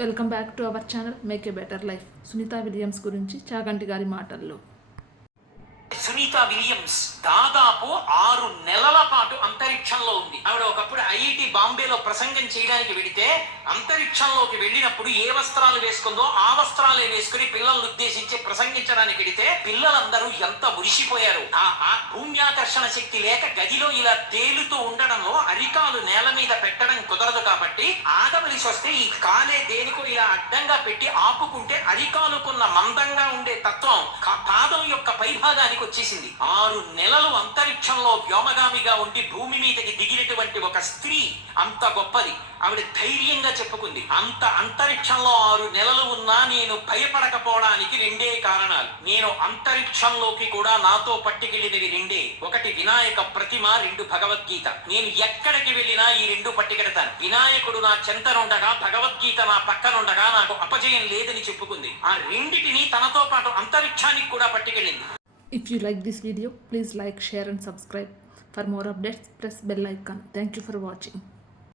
Welcome back to our channel make a better life. Sunita Williams గురించి చాగంటి గారి మాటల్లో. Sunitha Williams దాదాపు 6 నెలల పాటు అంతరిక్షంలో ఉంది. ఆవిడ ఒకప్పుడు ఐఐటి బాంబేలో ప్రసంగం చేయడానికి వెళితే అంతరిక్షంలోకి వెళ్ళినప్పుడు ఏ వస్త్రాలు వేసుకుందో ఆ వస్త్రాలే వేసుకుని పిల్లలను ఉద్దేశించి ప్రసంగించడానికి వెళితే పిల్లలందరూ ఎంత మురిసిపోయారు. ఆ భూమ్యాకర్షణ శక్తి లేక గదిలో ఇలా తేలుతూ ఉండడంలో అరికాలు నేల మీద పెట్టడం కుదరదు కాబట్టి ఆగవలసి వస్తే ఈ కాలే దేనికో ఇలా అడ్డంగా పెట్టి ఆపుకుంటే అరికాలుకున్న మందంగా ఉండే తత్వం పాదం యొక్క పైభాగానికి వచ్చేసింది. 6 నెలలు అంతరిక్షంలో వ్యోమగామిగా ఉండి భూమి మీదకి దిగినటువంటి ఒక స్త్రీ అంత గొప్పది. ఆవిడ ధైర్యంగా చెప్పుకుంది, అంత అంతరిక్షంలో 6 నెలలు ఉన్నా నేను భయపడకపోవడానికి 2 కారణాలు. నేను అంతరిక్షంలోకి కూడా నాతో పట్టుకెళ్ళినవి 2. ఒకటి వినాయక ప్రతిమ, 2 భగవద్గీత. నేను ఎక్కడికి వెళ్ళినా ఈ 2 పట్టుకెడతాను. వినాయకుడు నా చెంతనుండగా, భగవద్గీత నా పక్కనుండగా నాకు అపజయం లేదని చెప్పుకుంది. ఆ 2టిని తనతో పాటు అంతరిక్షానికి కూడా పట్టుకెళ్ళింది. If you like this video, please like, share and subscribe. For more updates, press bell icon. Thank you for watching.